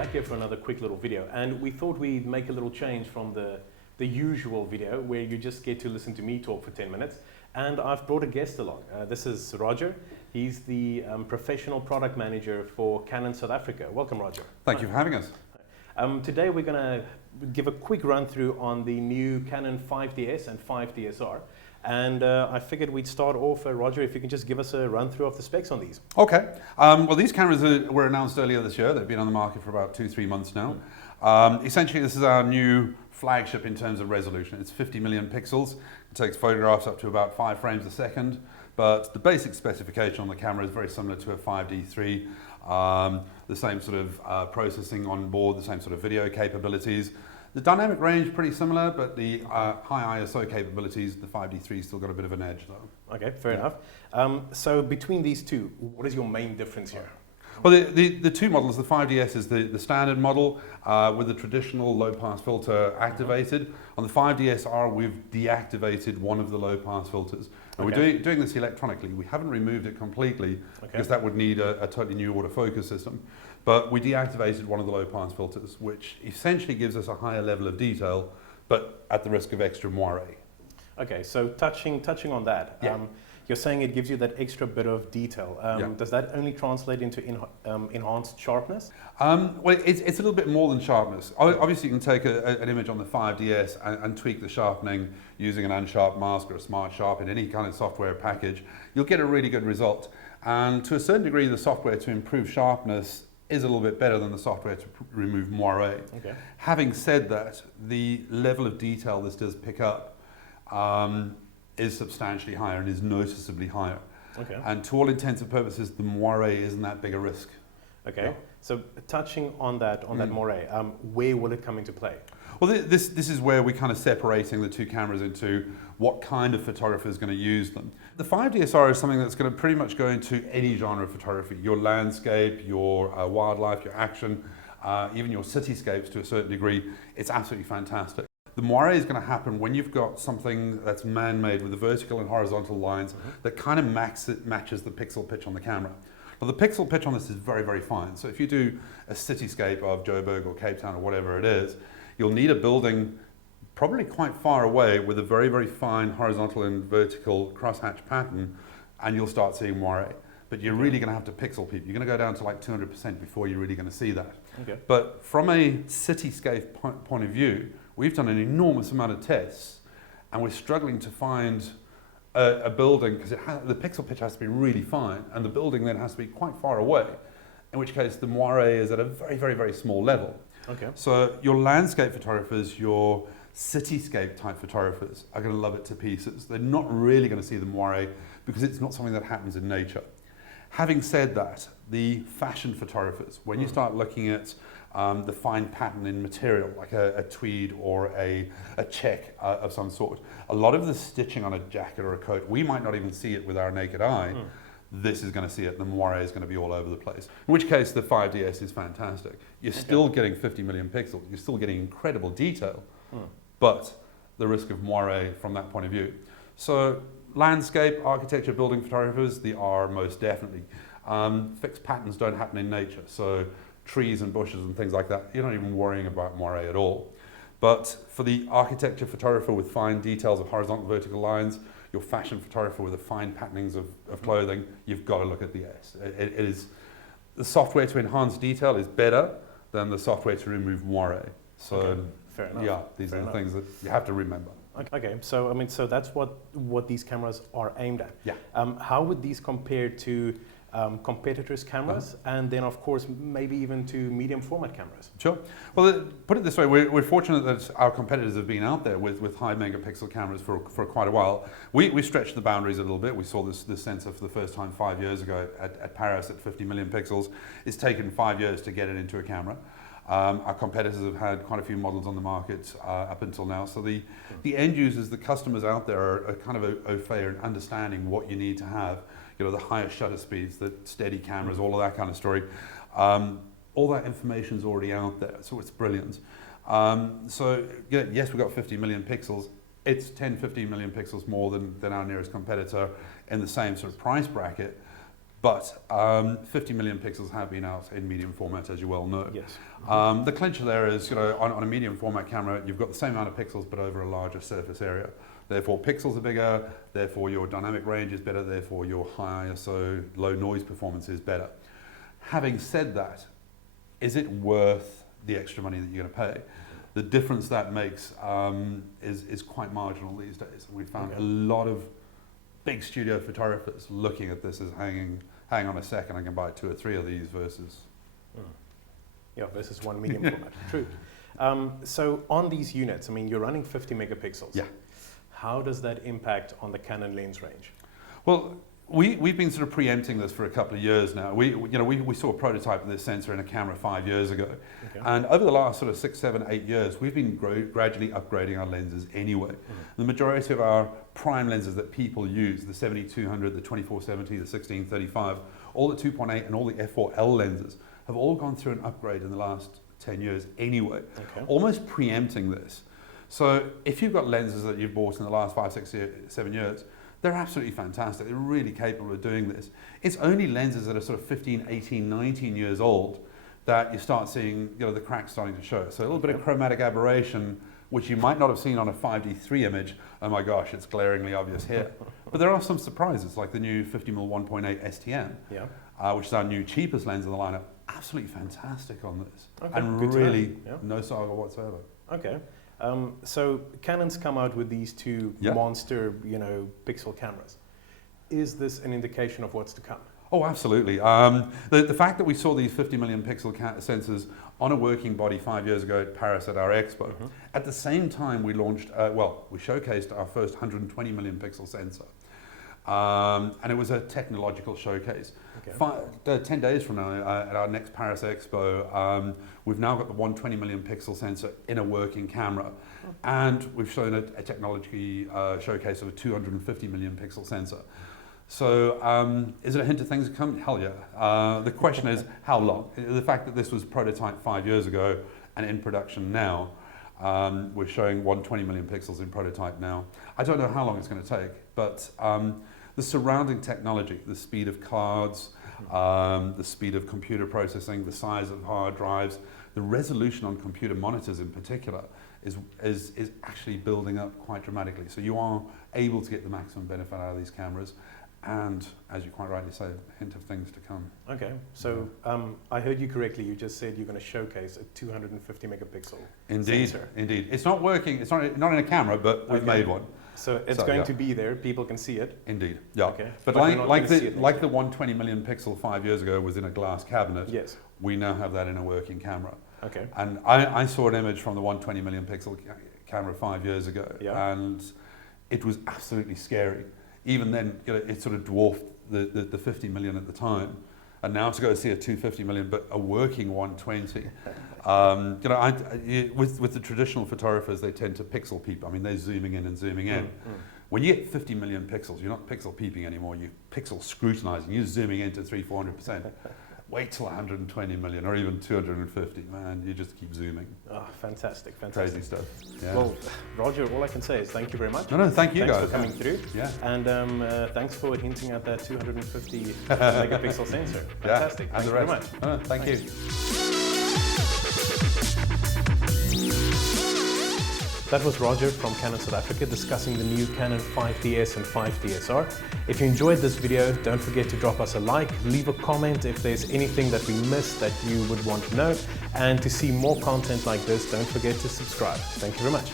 back here for another quick little video, and we thought we'd make a little change from the usual video where you just get to listen to me talk for 10 minutes. And I've brought a guest along. This is Roger. He's the professional product manager for Canon South Africa. Welcome, Roger. Thank you for having us. Today we're going to give a quick run through on the new Canon 5DS and 5DsR. And I figured we'd start off, Roger, if you can just give us a run through of the specs on these. Okay. Well, these cameras were announced earlier this year. They've been on the market for about 2-3 months now. Essentially, this is our new flagship in terms of resolution. It's 50 million pixels. It takes photographs up to about 5 frames a second. But the basic specification on the camera is very similar to a 5D3. The same sort of processing on board, the same sort of video capabilities. The dynamic range pretty similar, but the high ISO capabilities, the 5D3 still got a bit of an edge though. Okay, fair enough. So between these two, what is your main difference here? Well, the two models, the 5DS is the standard model with the traditional low-pass filter activated. On the 5DsR, we've deactivated one of the low-pass filters. And we're doing this electronically. We haven't removed it completely because that would need a totally new autofocus system. But we deactivated one of the low-pass filters, which essentially gives us a higher level of detail, but at the risk of extra moire. Okay, so touching on that, you're saying it gives you that extra bit of detail. Does that only translate into enhanced sharpness? Well, it's a little bit more than sharpness. Obviously, you can take an image on the 5DS and tweak the sharpening using an unsharp mask or a smart sharp in any kind of software package. You'll get a really good result. And to a certain degree, the software to improve sharpness is a little bit better than the software to remove moire. Okay. Having said that, the level of detail this does pick up is substantially higher and is noticeably higher. Okay. And to all intents and purposes, the moire isn't that big a risk. Okay. Yeah. So touching on that moire, where will it come into play? Well, this is where we're kind of separating the two cameras into what kind of photographer is going to use them. The 5DsR is something that's going to pretty much go into any genre of photography. Your landscape, your wildlife, your action, even your cityscapes to a certain degree. It's absolutely fantastic. The moire is going to happen when you've got something that's man-made with the vertical and horizontal lines that kind of matches the pixel pitch on the camera. Now, the pixel pitch on this is very, very fine. So if you do a cityscape of Joburg or Cape Town or whatever it is, you'll need a building probably quite far away with a very, very fine horizontal and vertical crosshatch pattern, and you'll start seeing moire. But you're really going to have to pixel peep. You're going to go down to like 200% before you're really going to see that. Okay. But from a cityscape point of view, we've done an enormous amount of tests, and we're struggling to find a building because the pixel pitch has to be really fine, and the building then has to be quite far away, in which case the moire is at a very, very, very small level. Okay. So your landscape photographers, your cityscape type photographers are going to love it to pieces. They're not really going to see the moire because it's not something that happens in nature. Having said that, the fashion photographers, when you start looking at the fine pattern in material, like a tweed or a check of some sort, a lot of the stitching on a jacket or a coat, we might not even see it with our naked eye. This is going to see it, the moire is going to be all over the place. In which case the 5DS is fantastic. You're still getting 50 million pixels, you're still getting incredible detail, but the risk of moire from that point of view. So landscape, architecture, building photographers, they are most definitely. Fixed patterns don't happen in nature, so trees and bushes and things like that, you're not even worrying about moire at all. But for the architecture photographer with fine details of horizontal vertical lines, your fashion photographer with the fine patternings of clothing, you've got to look at the S. It is, the software to enhance detail is better than the software to remove moire. So fair enough. Yeah, these are the things that you have to remember. Okay, so I mean, so that's what these cameras are aimed at. Yeah. How would these compare to competitors' cameras, and then of course maybe even to medium format cameras? Sure. Well, put it this way, we're fortunate that our competitors have been out there with high megapixel cameras for quite a while. We stretched the boundaries a little bit. We saw this sensor for the first time 5 years ago at Paris at 50 million pixels. It's taken 5 years to get it into a camera. Our competitors have had quite a few models on the market up until now. So the end users, the customers out there are kind of au fait in understanding what you need to have. You know, the highest shutter speeds, the steady cameras, all of that kind of story. All that information is already out there, so it's brilliant. So yes, we've got 50 million pixels. It's 10, 15 million pixels more than our nearest competitor in the same sort of price bracket. But 50 million pixels have been out in medium format, as you well know. Yes. The clincher there is, on a medium format camera, you've got the same amount of pixels, but over a larger surface area. Therefore, pixels are bigger, therefore your dynamic range is better, therefore your high ISO, low noise performance is better. Having said that, is it worth the extra money that you're going to pay? The difference that makes is quite marginal these days. We found a lot of big studio photographers looking at this as hang on a second, I can buy 2 or 3 of these versus... Yeah, versus one medium format, true. So on these units, I mean, you're running 50 megapixels. Yeah. How does that impact on the Canon lens range? Well, we've been sort of preempting this for a couple of years now. We saw a prototype of this sensor in a camera 5 years ago. Okay. And over the last sort of 6, 7, 8 years, we've been gradually upgrading our lenses anyway. The majority of our prime lenses that people use, the 7200, the 2470, the 1635, all the 2.8 and all the f4L lenses have all gone through an upgrade in the last 10 years anyway, almost preempting this. So if you've got lenses that you've bought in the last 5, 6, 7 years, they're absolutely fantastic. They're really capable of doing this. It's only lenses that are sort of 15, 18, 19 years old that you start seeing, the cracks starting to show. So a little bit of chromatic aberration, which you might not have seen on a 5D3 image. Oh my gosh, it's glaringly obvious here. But there are some surprises, like the new 50mm 1.8 STM, which is our new cheapest lens in the lineup. Absolutely fantastic on this. And really no saga whatsoever. Okay. So Canon's come out with these 2 monster, pixel cameras. Is this an indication of what's to come? Oh, absolutely. The fact that we saw these 50 million pixel sensors on a working body 5 years ago at Paris at our expo, at the same time we launched, we showcased our first 120 million pixel sensor. And it was a technological showcase. 10 days from now, at our next Paris Expo, we've now got the 120 million pixel sensor in a working camera. And we've shown a technology showcase of a 250 million pixel sensor. So is it a hint of things to come? Hell yeah. The question is, how long? The fact that this was prototyped 5 years ago and in production now, we're showing 120 million pixels in prototype now. I don't know how long it's going to take, but the surrounding technology, the speed of cards, the speed of computer processing, the size of hard drives, the resolution on computer monitors in particular is actually building up quite dramatically. So you are able to get the maximum benefit out of these cameras. And, as you quite rightly say, a hint of things to come. Okay, so I heard you correctly. You just said you're going to showcase a 250 megapixel sensor. Indeed. It's not working, it's not in a camera, but we've made one. So it's going to be there, people can see it? Indeed, yeah. Okay. But like the 120 million pixel 5 years ago was in a glass cabinet, we now have that in a working camera. Okay. And I saw an image from the 120 million pixel camera 5 years ago, and it was absolutely scary. Even then, it sort of dwarfed the 50 million at the time. And now to go see a 250 million, but a working 120. With the traditional photographers, they tend to pixel peep. I mean, they're zooming in and zooming in. When you get 50 million pixels, you're not pixel peeping anymore, you're pixel scrutinizing. You're zooming into 300-400%. Wait till 120 million or even 250, man, you just keep zooming. Oh, fantastic. Crazy stuff. Yeah. Well, Roger, all I can say is thank you very much. No, thank you guys. Thanks for coming through. Yeah. And thanks for hinting at that 250 megapixel sensor. Fantastic. Thank you very much. Thank you. That was Roger from Canon South Africa discussing the new Canon 5DS and 5DsR. If you enjoyed this video, don't forget to drop us a like, leave a comment if there's anything that we missed that you would want to know, and to see more content like this, don't forget to subscribe. Thank you very much.